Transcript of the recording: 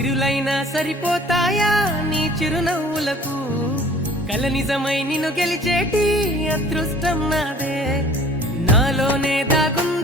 సిరులైనా సరిపోతాయా నీ చిరునవ్వులకు కల నిజమై నిన్ను గెలిచేటి అదృష్టం నాదే నాలోనే దాగున్న